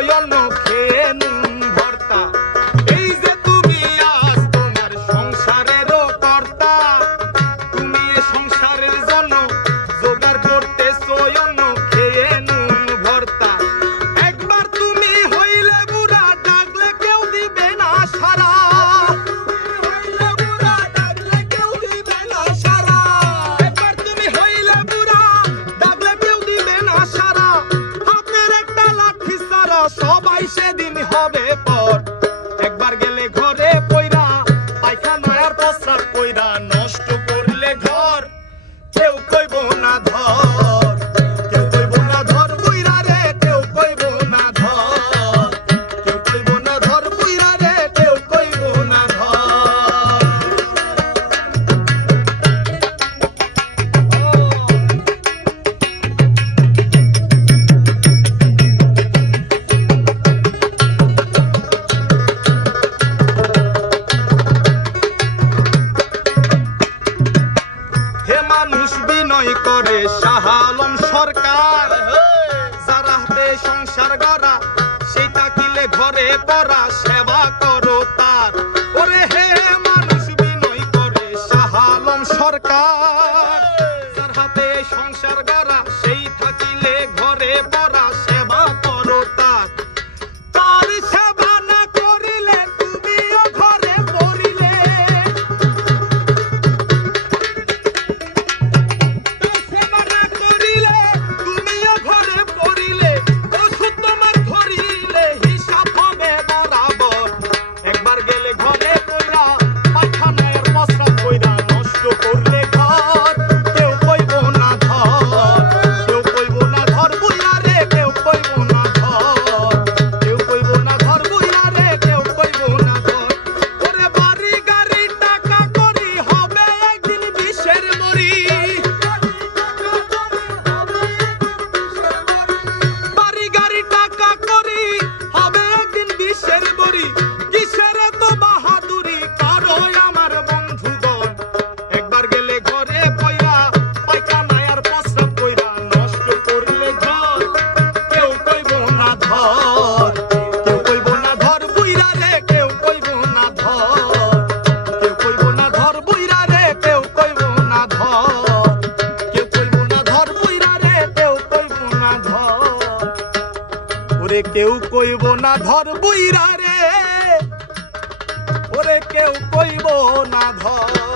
yo no হবে পর। Shah Alam সরকার হ্যাঁ, যারা সংসার গড়া সেটা কিলে ঘরে পড়া ঘরে বয়া পায়খানায় আর প্রস্রাব কইরা নষ্ট করলে ঘর। কেউ কইব না ধর, কেউ কইব না ধর বুইরা রে, কেউ কইব না ধর। কেউ কইব না ধর বুইরা রে, কেউ কইব না ধর। কেউ কইব না ধর বুইরা রে, কেউ কইব না ধর। ওরে কেউ কইব না ধর বুইরা রে, ওরে কেউ কইব না ধর।